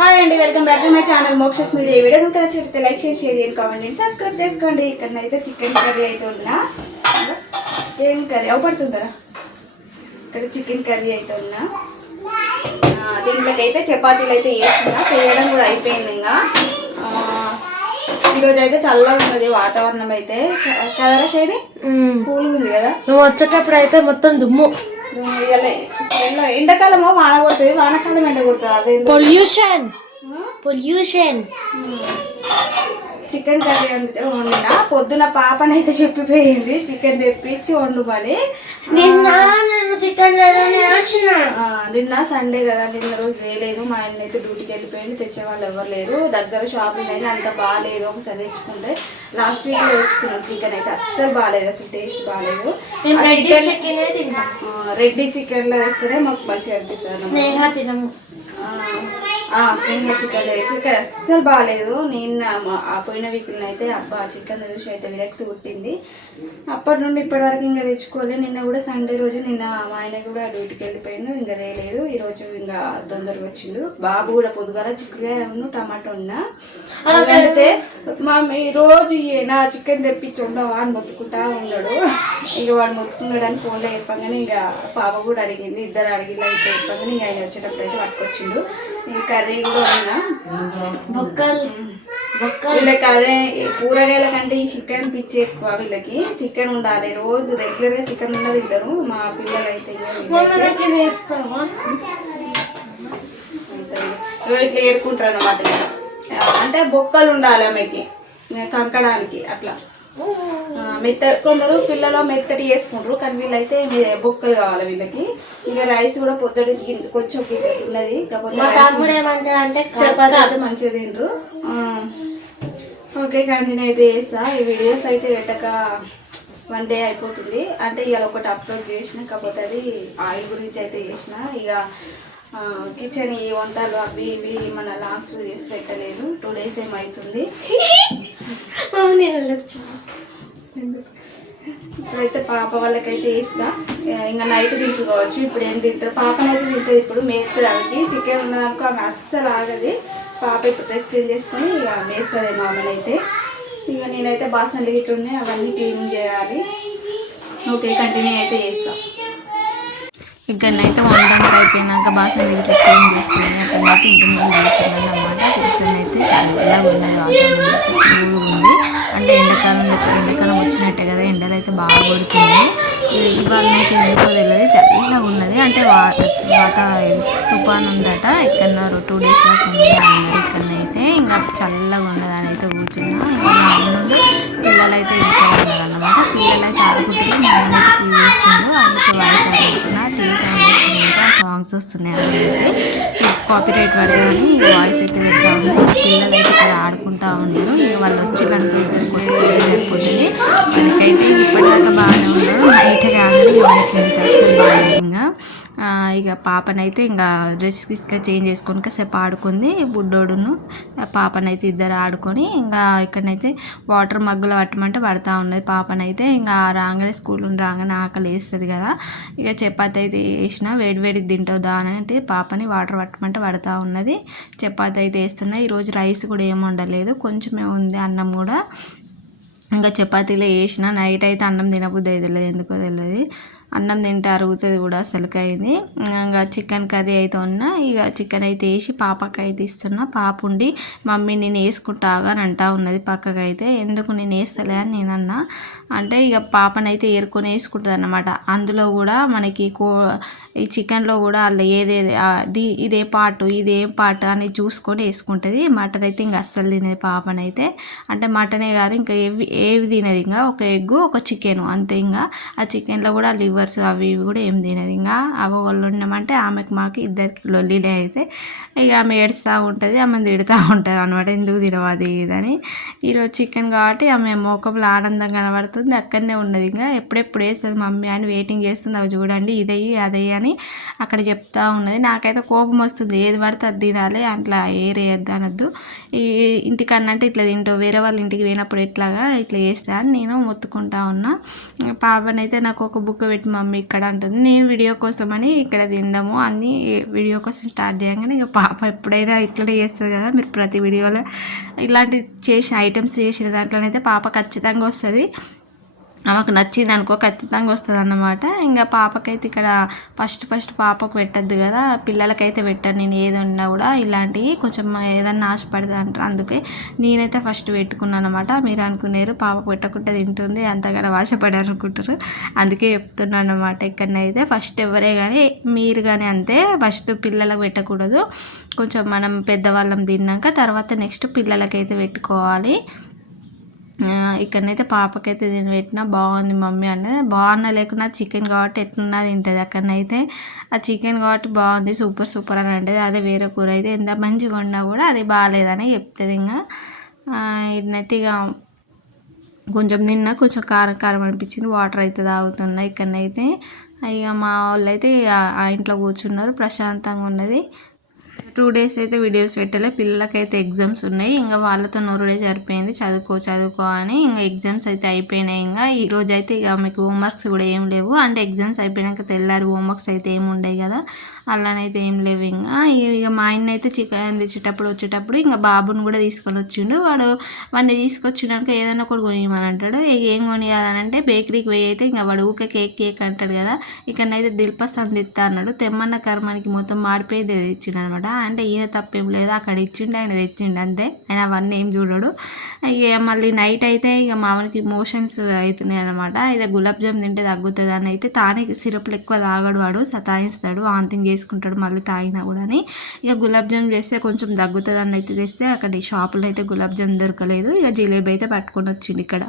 Hi అండి, welcome back to my channel Moksha's media. ఈ video కనుక నచ్చితే లైక్ చేయండి, షేర్ చేయండి, కామెంట్ చేయండి, సబ్స్క్రైబ్ చేసుకోండి. ఇక్కడనైతే చికెన్ కర్రీ అయితే ఉన్నా. ఏం కర్రీ అవపడుతుంటారా? ఇక్కడ చికెన్ కర్రీ అయితే ఉన్నా. దీంట్లోకి అయితే చపాతీలు అయితే వేస్తున్నా, చేయడం కూడా అయిపోయింది. ఇంకా ఈరోజు అయితే చల్లగా ఉన్నది వాతావరణం అయితే కదరా షైని, కూల్గా ఉంది కదా. నువ్వు వచ్చేటప్పుడు అయితే మొత్తం దుమ్ము. ఎండాకాలమో వాన కొడుతుంది, వానకాలం ఎండ కొడుతుంది. అదే పొల్యూషన్ పొల్యూషన్. చికెన్ కర్రీ వండినా. పొద్దున పాపనైతే చెప్పిపోయింది చికెన్ తెప్పించి వండుమని. నిన్న చికెన్ నిన్న సండే కదా, నిన్న రోజు వేయలేదు. మా ఆయన అయితే డ్యూటీకి వెళ్ళిపోయింది, తెచ్చే వాళ్ళు ఎవరు లేరు. దగ్గర షాపింగ్ అయితే అంత బాగాలేదు. ఒకసారి తెచ్చుకుంటే లాస్ట్ వీక్ తెచ్చుకున్నాం చికెన్ అయితే అస్సలు బాగాలేదు, అసలు టేస్ట్ బాగాలేదు. రెడ్డి చికెన్ లో వేస్తేనే మాకు మంచిగా అనిపిస్తుంది. స్నేహ చికెన్ వేసి ఇక్కడ అస్సలు బాగాలేదు. నేను ఆ పోయిన వీక్లో అయితే అబ్బా చికెన్ చూసి అయితే విరక్తి పుట్టింది. అప్పటి నుండి ఇప్పటి వరకు ఇంకా తెచ్చుకోలేదు. నిన్న కూడా సండే రోజు, నిన్న మా ఆయన కూడా డ్యూటీకి వెళ్ళిపోయాడు, ఇంకా తేలేదు. ఈరోజు ఇంకా తొందరగా వచ్చిండు. బాబు కూడా పొద్దుగాల చిక్కుడుకాయ టమాటో ఉన్నా అంటే మమ్మీ రోజు నా చికెన్ తెప్పించి ఉండవా అని మొత్తుకుంటా ఉన్నాడు. ఇక వాడు మొత్తుకున్నాడు అని ఫోన్లో చెప్పగానే ఇంకా పాప కూడా అడిగింది, ఇద్దరు అడిగింది. అయితే చెప్పగానే ఇంకా ఆయన వచ్చేటప్పుడు అయితే పట్టుకొచ్చిండు. ఈ కర్రీ కూడా ఉన్నా. వీళ్ళకి అదే కూరగాయల కంటే ఈ చికెన్ పిచ్చి ఎక్కువ. వీళ్ళకి చికెన్ ఉండాలి రోజు, రెగ్యులర్ గా చికెన్ ఉన్నది తింటారు. మా పిల్లలు అయితే ఇట్లా ఏరుకుంటారు అన్నమాట. అంటే బొక్కలు ఉండాలి ఆమెకి కంకడానికి అట్లా. కొందరు పిల్లలు మెత్తటి వేసుకుంటారు, కానీ వీళ్ళైతే బొక్కలు కావాలి వీళ్ళకి. ఇక రైస్ కూడా పొద్దుటి కొంచెం ఉన్నది, చపాతీ అయితే మంచిగా తింటారు. ఓకే, కంటిన్యూ అయితే చేస్తా. ఈ వీడియోస్ అయితే పెట్టక 1 డే అయిపోతుంది. అంటే ఇవాళ ఒకటి అప్లోడ్ చేసిన, కాకపోతే అది ఆయిల్ గురించి అయితే చేసిన. ఇక కిచెన్ ఈ వంటలు అవి ఇవి మన లాస్ట్ చేసి పెట్టలేదు. 2 days ఏమవుతుంది. ఇప్పుడైతే పాప వాళ్ళకైతే వేస్తా. ఇంకా నైట్ తింటుకోవచ్చు. ఇప్పుడు ఏం తింటారు? పాపనైతే తింటుంది. ఇప్పుడు మేస్తుంది ఆమెకి. చికెన్ ఉన్నదానికి ఆమె అస్సలు ఆగది. పాప ఇప్పుడు డ్రెస్ చేంజ్ చేసుకొని ఇక వేస్తుంది మామూలైతే. ఇక నేనైతే బాసనలు ఇట్లా ఉన్నాయి, అవన్నీ క్లీన్ చేయాలి. ఓకే, కంటిన్యూ అయితే చేస్తాం. ఇక్కడనైతే వండడానికి అయిపోయినాక బాసనలు ఇట్లా క్లీన్ చేసుకుని అక్కడైతే ఇంటి ముందు కూర్చున్నాను అన్నమాట. కూర్చొని అయితే చల్లగా ఉన్నది, వాతావరణం ఉంది. అంటే ఎండాకాలం వచ్చినట్టే కదా, ఎండలు అయితే బాగా కొడుతుంది. ఇవాళనైతే ఎందుకో తెలియదు, చల్లగా ఉన్నది. అంటే తుఫాన్ ఉందట ఎక్కడో 2 days దాకా ఉంది అన్నారు. ఇక్కడనైతే ఇంకా చల్లగా ఉన్నదని అయితే కూర్చున్నా. ఇంకా మా నుండి పిల్లలు అయితే ఇంకా ఉన్నారన్నమాట. పిల్లలు అయితే ఆడుకుంటున్నారు, మా ఆయన అయితే టీవీ వేస్తుండ్రు. అందుకే వాయిస్ ఆడుకుంటున్నా. టీవీ సౌండ్ వచ్చినాక సాంగ్స్ వస్తున్నాయి. అయితే కాపీ రైట్ పడదని వాయిస్ అయితే పెడతా ఉన్నాయి. పిల్లలు అయితే ఇక్కడ ఆడుకుంటూ ఉన్నారు. ఇక వాళ్ళు వచ్చి కనుక ఇద్దరు కొట్టుకుంటుంది. మనకైతే ఇప్పటిదాకా బాగానే ఉన్నారు. నైట్ కాగానే వాళ్ళకి ఎంత వస్తుంది బాగాలేదు. ఇక పాపనైతే ఇంకా డ్రెస్ ఇట్లా చేంజ్ చేసుకొని కాసేపు ఆడుకుంది. బుడ్డోడును పాపనైతే ఇద్దరు ఆడుకొని ఇంకా ఇక్కడనైతే వాటర్ మగ్గులు పట్టమంటే పడతా ఉన్నది. పాపనైతే ఇంకా రాగానే స్కూల్ నుండి రాగానే ఆకలి వేస్తుంది కదా. ఇక చపాతి అయితే వేసిన, వేడి తింటావుదా అని అంటే పాపని వాటర్ పట్టమంటే పడతా ఉన్నది. చపాతి అయితే వేస్తున్నా. ఈరోజు రైస్ కూడా ఏమి వండలేదు, కొంచెమే ఉంది అన్నం కూడా. ఇంకా చపాతీలో వేసిన. నైట్ అయితే అన్నం తినబుద్ధి అయితే తెలియదు, ఎందుకో తెలియదు. అన్నం తింటే అరుగుతుంది కూడా అసలుకైంది. ఇంకా చికెన్ కర్రీ అయితే ఉన్నా. ఇక చికెన్ అయితే వేసి పాపకి అయితే ఇస్తున్నా. పాప ఉండి మమ్మీ నేను వేసుకుంటాగా అని అంటా ఉన్నది పక్కకైతే. ఎందుకు నేను వేస్తలే అని నేను అన్నా. అంటే ఇక పాపనైతే ఏరుకొని వేసుకుంటుంది అన్నమాట. అందులో కూడా మనకి ఈ చికెన్లో కూడా అలా ఇదే పార్ట్ అని చూసుకొని వేసుకుంటుంది. మటన్ అయితే ఇంకా అస్సలు తినేది పాపనైతే. అంటే మటనే కాదు ఇంకా ఏవి తినది. ఇంకా ఒక ఎగ్గు ఒక చికెను అంతే. ఇంకా ఆ చికెన్లో కూడా లివర్స్ అవి ఇవి కూడా ఏం తినదు. ఇంకా అవి వాళ్ళు ఉన్నామంటే ఆమెకు మాకు ఇద్దరికి లొల్లిలే. అయితే ఇక ఆమె ఏడుస్తూ ఉంటుంది, ఆమె తిడుతూ ఉంటుంది అనమాట, ఎందుకు తినవది ఇదని. ఈరోజు చికెన్ కాబట్టి ఆమె మోకపులు ఆనందంగా కనబడుతుంది. అక్కడనే ఉన్నది. ఇంకా ఎప్పుడెప్పుడు వేస్తుంది మమ్మీ అని వెయిటింగ్ చేస్తుంది. అవి చూడండి ఇదయ్యి అదయ్యి అని అక్కడ చెప్తా ఉన్నది. నాకైతే కోపం వస్తుంది, ఏది పడితే అది తినాలి, అట్లా ఏరేయద్దు అనొద్దు. ఈ ఇంటికన్నా అంటే ఇట్లా తింటావు, వేరే వాళ్ళ ఇంటికి పోయినప్పుడు ఎట్లాగా ఇట్లా చేస్తా అని నేను మొత్తుకుంటా ఉన్నా. పాపనైతే నాకు ఒక బుక్క పెట్టి మమ్మీ ఇక్కడ అంటుంది. నేను వీడియో కోసమని ఇక్కడ తిందాము అన్నీ వీడియో కోసం స్టార్ట్ చేయగానే ఇక పాప ఎప్పుడైనా ఇట్లనే చేస్తుంది కదా, మీరు ప్రతి వీడియోలో ఇలాంటి చేసిన ఐటమ్స్ చేసిన దాంట్లోనైతే పాప ఖచ్చితంగా వస్తుంది. ఆమెకు నచ్చింది అనుకో ఖచ్చితంగా వస్తుంది అన్నమాట. ఇంకా పాపకైతే ఇక్కడ ఫస్ట్ పాపకు పెట్టద్దు కదా, పిల్లలకైతే పెట్టాను నేను ఏది ఉన్నా కూడా. ఇలాంటివి కొంచెం ఏదన్నా ఆశపడతా అంటారు, అందుకే నేనైతే ఫస్ట్ పెట్టుకున్నాను అనమాట. మీరు అనుకున్నారు పాపకు పెట్టకుండా తింటుంది అంతగానో ఆశపడారు అనుకుంటారు, అందుకే చెప్తున్నాను అనమాట. ఇక్కడనైతే ఫస్ట్ ఎవరే కానీ మీరు కానీ అంతే, ఫస్ట్ పిల్లలకు పెట్టకూడదు, కొంచెం మనం పెద్దవాళ్ళం తిన్నాక తర్వాత నెక్స్ట్ పిల్లలకైతే పెట్టుకోవాలి. ఇక్కడనైతే పాపకైతే దీన్ని పెట్టినా బాగుంది మమ్మీ అనేది. బాగున్నా లేకున్నా చికెన్ కాబట్టి ఎట్లున్నా తింటుంది. అక్కడనైతే ఆ చికెన్ కాబట్టి బాగుంది సూపర్ అని అంటది. అదే వేరే కూర అయితే ఎంత మంచిగా ఉన్నా కూడా అది బాగాలేదని చెప్తుంది. ఇంకా ఇదైతే ఇక కొంచెం తిన్నా కొంచెం కారం అనిపించింది, వాటర్ అయితే తాగుతున్నా. ఇక్కడనైతే ఇక మా వాళ్ళు అయితే ఆ ఇంట్లో కూర్చున్నారు, ప్రశాంతంగా ఉన్నది. 2 days అయితే వీడియోస్ పెట్టలే, పిల్లలకైతే ఎగ్జామ్స్ ఉన్నాయి. ఇంకా వాళ్ళతో నోరుడే సరిపోయింది, చదువుకో అని. ఇంకా ఎగ్జామ్స్ అయితే అయిపోయినాయి. ఇంకా ఈరోజు అయితే ఇక మీకు హోంవర్క్స్ కూడా ఏం లేవు, అంటే ఎగ్జామ్స్ అయిపోయినాక తెల్లారి హోంవర్క్స్ అయితే ఏమి ఉండవు కదా, అలానైతే ఏం లేవు. ఇక మా ఆయన అయితే చికెన్ వచ్చేటప్పుడు ఇంకా బాబుని కూడా తీసుకొని వచ్చిండు. వాడిని తీసుకొచ్చినాక ఏదైనా ఒకటి కొనియమని అంటాడు. ఏం కొనియాలనంటే బేకరీకి పోయి అయితే ఇంకా వాడు ఊకే కేక్ అంటాడు కదా, ఇక్కడనైతే దిల్పసంద్ ఇస్తా అన్నాడు. తెమ్మన్న కర్మానికి మొత్తం మాడిపోయేది ఇచ్చిండు అనమాట. అంటే ఈయన తప్పేం లేదు, అక్కడ ఇచ్చిండు ఆయన తెచ్చిండు అంతే, ఆయన అవన్నీ ఏం చూడడు. ఇక మళ్ళీ నైట్ అయితే ఇక మామూలుకి మోషన్స్ అవుతున్నాయి అనమాట. ఇక గులాబ్ జామ్ తింటే తగ్గుతుంది అని అయితే తానే సిరప్లు ఎక్కువ తాగడు, వాడు సతాయిస్తాడు, వాంతింగ్ చేసుకుంటాడు మళ్ళీ తాగినా కూడా అని. ఇక గులాబ్ జామ్ చేస్తే కొంచెం తగ్గుతుంది అని అయితే తెస్తే అక్కడ షాపులో అయితే గులాబ్ జామ్ దొరకలేదు. ఇక జిలేబీ అయితే పట్టుకొని వచ్చింది ఇక్కడ.